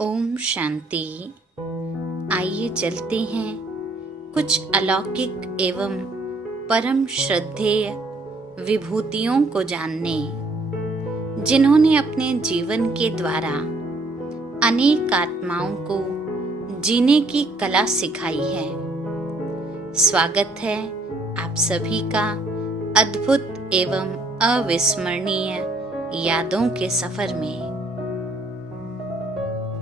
ओम शांति। आइए चलते हैं कुछ अलौकिक एवं परम श्रद्धेय विभूतियों को जानने, जिन्होंने अपने जीवन के द्वारा अनेक आत्माओं को जीने की कला सिखाई है। स्वागत है आप सभी का अद्भुत एवं अविस्मरणीय यादों के सफर में।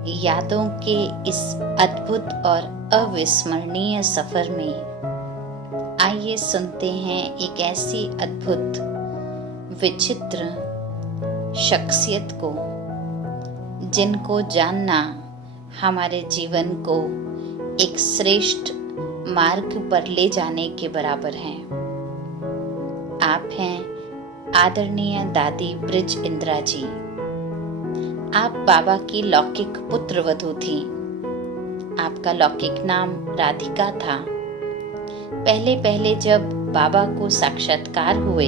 यादों के इस अद्भुत और अविस्मरणीय सफर में आइए सुनते हैं एक ऐसी अद्भुत विचित्र शख्सियत को, जिनको जानना हमारे जीवन को एक श्रेष्ठ मार्ग पर ले जाने के बराबर है। आप हैं आदरणीय दादी ब्रिज इंदिरा जी। आप बाबा की लौकिक पुत्र वधू थी। आपका लौकिक नाम राधिका था। पहले पहले जब बाबा को साक्षात्कार हुए,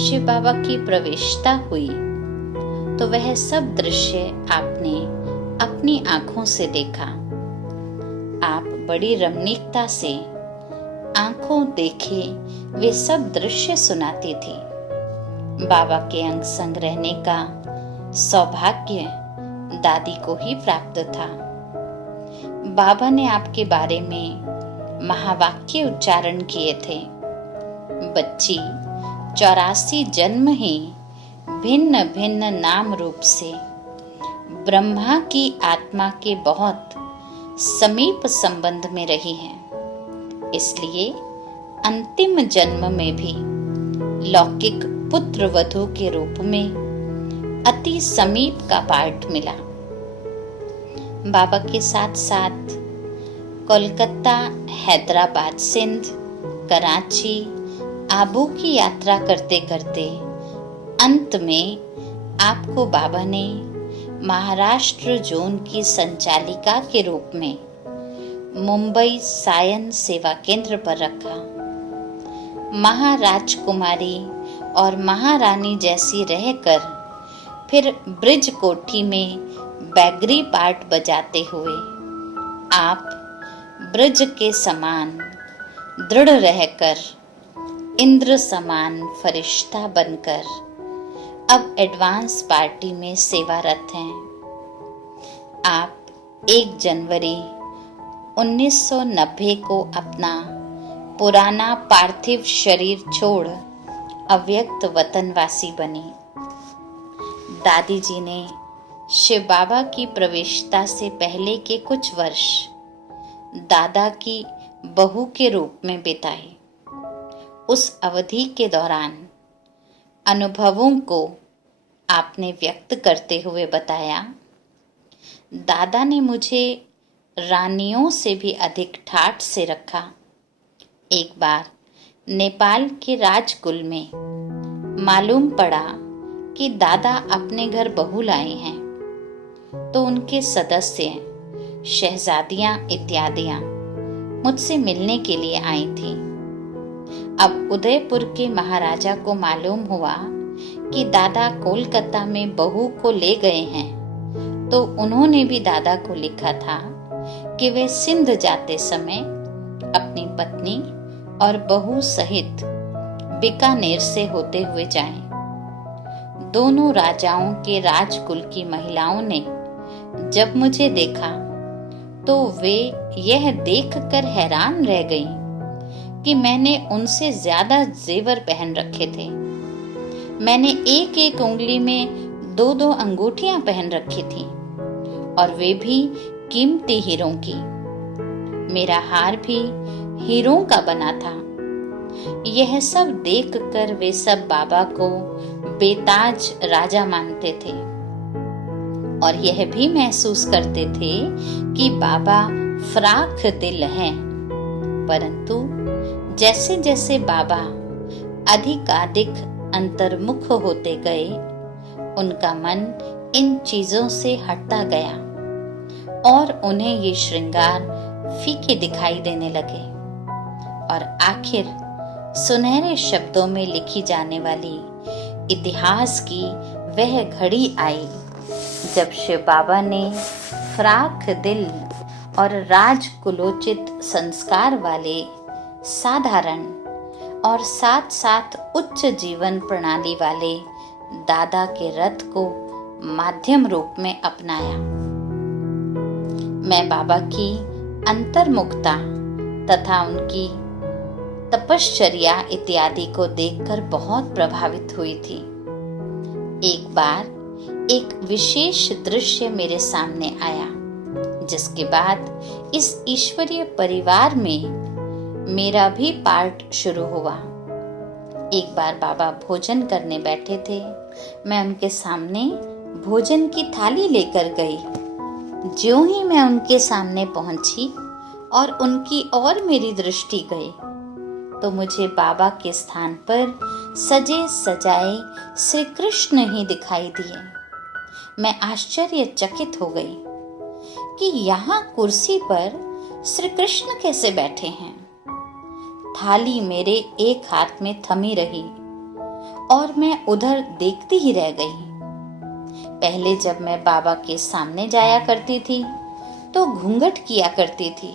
शिव बाबा की प्रवेशता हुई, तो वह सब दृश्य आपने अपनी आंखों से देखा। आप बड़ी रमणीकता से आंखों देखे वे सब दृश्य सुनाती थी। बाबा के अंग संग रहने का सौभाग्य दादी को ही प्राप्त था। बाबा ने आपके बारे में महावाक्य उच्चारण किए थे। बच्ची 84 जन्म ही भिन्न भिन्न नाम रूप से ब्रह्मा की आत्मा के बहुत समीप संबंध में रही है। इसलिए अंतिम जन्म में भी लौकिक पुत्र वधू के रूप में अति समीप का पार्ट मिला। बाबा के साथ साथ कोलकाता, हैदराबाद, सिंध, कराची, आबू की यात्रा करते करते अंत में आपको बाबा ने महाराष्ट्र जोन की संचालिका के रूप में मुंबई सायन सेवा केंद्र पर रखा। महाराजकुमारी और महारानी जैसी रहकर फिर ब्रिज कोठी में बैगरी पार्ट बजाते हुए आप ब्रिज के समान दृढ़ रहकर इंद्र समान फरिश्ता बनकर अब एडवांस पार्टी में सेवारत हैं। आप 1 जनवरी 1990 को अपना पुराना पार्थिव शरीर छोड़ अव्यक्त वतनवासी बनी। दादी जी ने शिव बाबा की प्रवेशता से पहले के कुछ वर्ष दादा की बहू के रूप में बिताए। उस अवधि के दौरान अनुभवों को आपने व्यक्त करते हुए बताया, दादा ने मुझे रानियों से भी अधिक ठाठ से रखा। एक बार नेपाल के राजकुल में मालूम पड़ा कि दादा अपने घर बहू लाए हैं, तो उनके सदस्य, शहजादियां इत्यादियां मुझसे मिलने के लिए आई थी। अब उदयपुर के महाराजा को मालूम हुआ कि दादा कोलकाता में बहू को ले गए हैं, तो उन्होंने भी दादा को लिखा था कि वे सिंध जाते समय अपनी पत्नी और बहू सहित बीकानेर से होते हुए जाएं। दोनों राजाओं के राजकुल की महिलाओं ने जब मुझे देखा, तो वे यह देखकर हैरान रह गईं कि मैंने उनसे ज्यादा जेवर पहन रखे थे। मैंने एक एक उंगली में 2-2 अंगूठियां पहन रखी थी, और वे भी कीमती हीरों की। मेरा हार भी हीरों का बना था। यह सब देखकर वे सब बाबा को बेताज राजा मानते थे, और यह भी महसूस करते थे कि बाबा फराख दिल हैं। परंतु जैसे जैसे बाबा अधिकाधिक अंतर्मुख होते गए, उनका मन इन चीजों से हटता गया और उन्हें ये श्रृंगार फीके दिखाई देने लगे, और आखिर सुनहरे शब्दों में लिखी जाने वाली इतिहास की वह घड़ी आई जब शिव बाबा ने फ्राक दिल और राजकुलोचित संस्कार वाले साधारण और साथ साथ उच्च जीवन प्रणाली वाले दादा के रथ को माध्यम रूप में अपनाया, मैं बाबा की अंतर्मुखता तथा उनकी तपश्चर्या इत्यादि को देखकर बहुत प्रभावित हुई थी। एक बार एक विशेष दृश्य मेरे सामने आया, जिसके बाद इस ईश्वरीय परिवार में मेरा भी पार्ट शुरू हुआ। एक बार बाबा भोजन करने बैठे थे, मैं उनके सामने भोजन की थाली लेकर गई। ज्यों ही मैं उनके सामने पहुंची और उनकी ओर मेरी दृष्टि गई, तो मुझे बाबा के स्थान पर सजे सजाए श्री कृष्ण ही दिखाई दिए। मैं आश्चर्यचकित हो गई कि यहाँ कुर्सी पर श्री कृष्ण कैसे बैठे हैं। थाली मेरे एक हाथ में थमी रही और मैं उधर देखती ही रह गई। पहले जब मैं बाबा के सामने जाया करती थी तो घूंघट किया करती थी,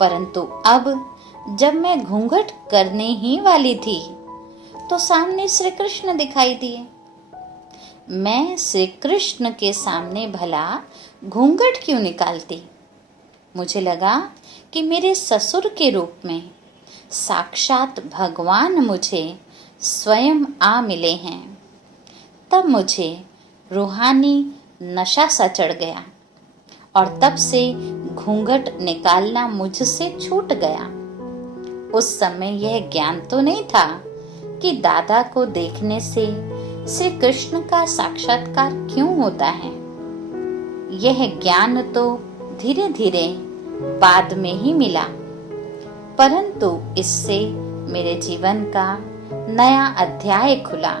परंतु अब जब मैं घूंघट करने ही वाली थी तो सामने श्री कृष्ण दिखाई दिए। मैं श्री कृष्ण के सामने भला घूंघट क्यों निकालती। मुझे लगा कि मेरे ससुर के रूप में साक्षात भगवान मुझे स्वयं आ मिले हैं। तब मुझे रूहानी नशा सा चढ़ गया और तब से घूंघट निकालना मुझसे छूट गया। उस समय यह ज्ञान तो नहीं था कि दादा को देखने से श्री कृष्ण का साक्षात्कार क्यों होता है। यह ज्ञान तो धीरे धीरे बाद में ही मिला, परंतु इससे मेरे जीवन का नया अध्याय खुला।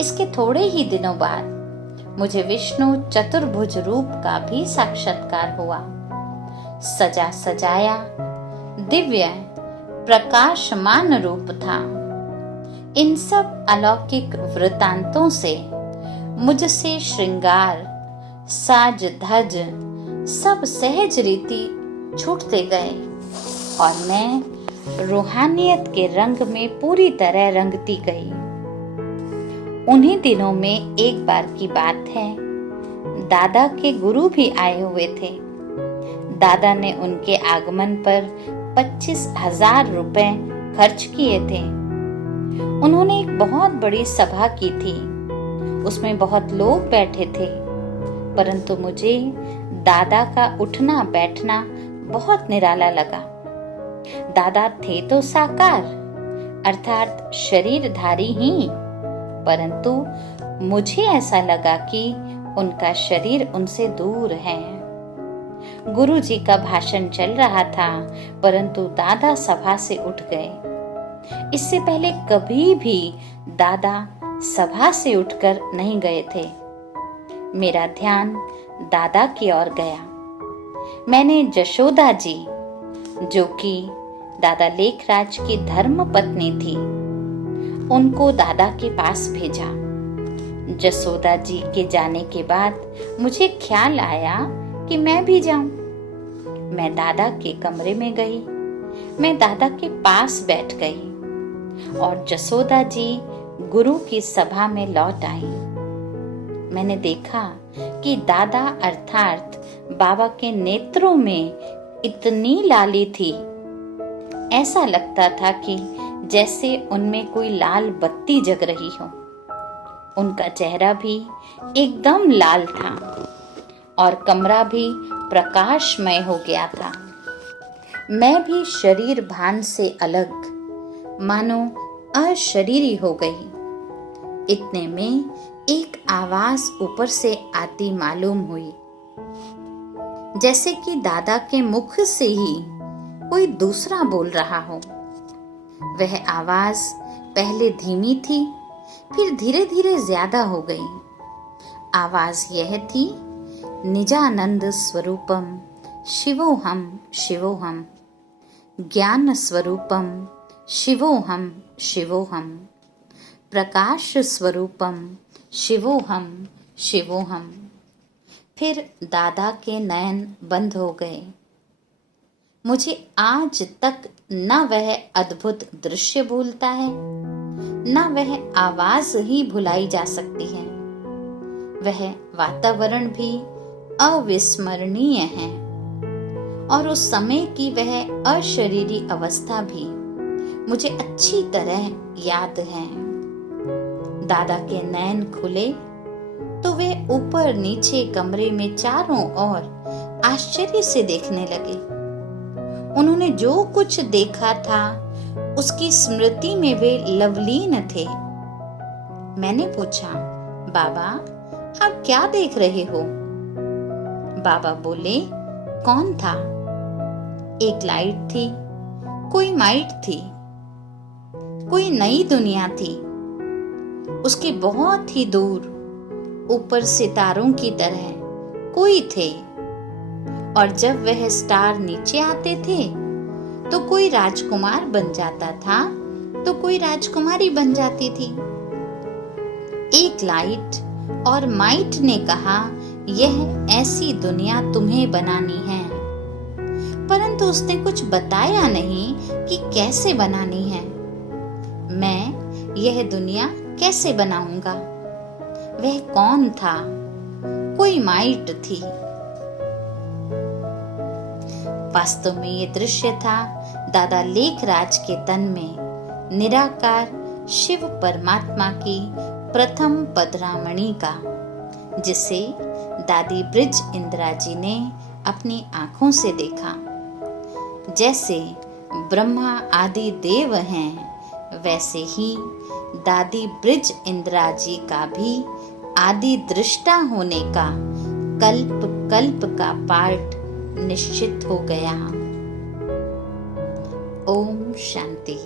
इसके थोड़े ही दिनों बाद मुझे विष्णु चतुर्भुज रूप का भी साक्षात्कार हुआ। सजा सजाया दिव्य प्रकाशमान रूप था। इन सब अलौकिक वृतांतों से मुझसे श्रृंगार साज धज सब सहज रीति छूटते गए और मैं रूहानियत के रंग में पूरी तरह रंगती गई। उन्हीं दिनों में एक बार की बात है, दादा के गुरु भी आए हुए थे। दादा ने उनके आगमन पर 25,000 रुपए खर्च किए थे। उन्होंने एक बहुत बड़ी सभा की थी, उसमें बहुत लोग बैठे थे, परंतु मुझे दादा का उठना बैठना बहुत निराला लगा। दादा थे तो साकार अर्थात शरीरधारी ही, परंतु मुझे ऐसा लगा कि उनका शरीर उनसे दूर है। गुरु जी का भाषण चल रहा था, परंतु दादा सभा से उठ गए। इससे पहले कभी भी दादा सभा से उठकर नहीं गए थे। मेरा ध्यान दादा की ओर गया। मैंने जशोदा जी, जो कि दादा लेखराज की धर्म पत्नी थी, उनको दादा के पास भेजा। जसोदा जी के जाने के बाद मुझे ख्याल आया कि मैं भी जाऊं। मैं दादा के कमरे में गई। मैं दादा के पास बैठ गई और जसोदा जी गुरु की सभा में लौट आई। मैंने देखा कि दादा अर्थात बाबा के नेत्रों में इतनी लाली थी, ऐसा लगता था कि जैसे उनमें कोई लाल बत्ती जग रही हो। उनका चेहरा भी एकदम लाल था और कमरा भी प्रकाशमय हो गया था। मैं भी शरीर भान से अलग, मानो अशरीरी हो गई। इतने में एक आवाज ऊपर से आती मालूम हुई, जैसे कि दादा के मुख से ही कोई दूसरा बोल रहा हो। वह आवाज पहले धीमी थी, फिर धीरे धीरे ज्यादा हो गई। आवाज यह थी, निजानंद स्वरूपम शिवोहम शिवोहम, ज्ञान स्वरूपम शिवोहम शिवोहम, प्रकाश स्वरूपम शिवोहम शिवोहम। फिर दादा के नयन बंद हो गए। मुझे आज तक न वह अद्भुत दृश्य भूलता है, न वह आवाज ही भुलाई जा सकती है। वह वातावरण भी अविस्मरणीय है और उस समय की वह अशरीरी अवस्था भी मुझे अच्छी तरह याद है। दादा के नैन खुले तो वे ऊपर नीचे कमरे में चारों ओर आश्चर्य से देखने लगे। उन्होंने जो कुछ देखा था उसकी स्मृति में वे लवलीन थे। मैंने पूछा, बाबा आप क्या देख रहे हो? बाबा बोले, कौन था? एक लाइट थी, कोई माइट थी, कोई नई दुनिया थी। उसके बहुत ही दूर ऊपर सितारों की तरह कोई थे, और जब वह स्टार नीचे आते थे तो कोई राजकुमार बन जाता था तो कोई राजकुमारी बन जाती थी। एक लाइट और माइट ने कहा, यह ऐसी दुनिया तुम्हें बनानी है, परंतु उसने कुछ बताया नहीं कि कैसे बनानी है। मैं यह दुनिया कैसे बनाऊंगा? वह कौन था? कोई माइट थी। वास्तव में ये दृश्य था दादा लेखराज के तन में निराकार शिव परमात्मा की प्रथम पदरामणि का, जिसे दादी ब्रिज इंदिरा जी ने अपनी आंखों से देखा। जैसे ब्रह्मा आदि देव हैं, वैसे ही दादी ब्रिज इंदिरा जी का भी आदि दृष्टा होने का कल्प कल्प का पाठ निश्चित हो गया। ओम शांति।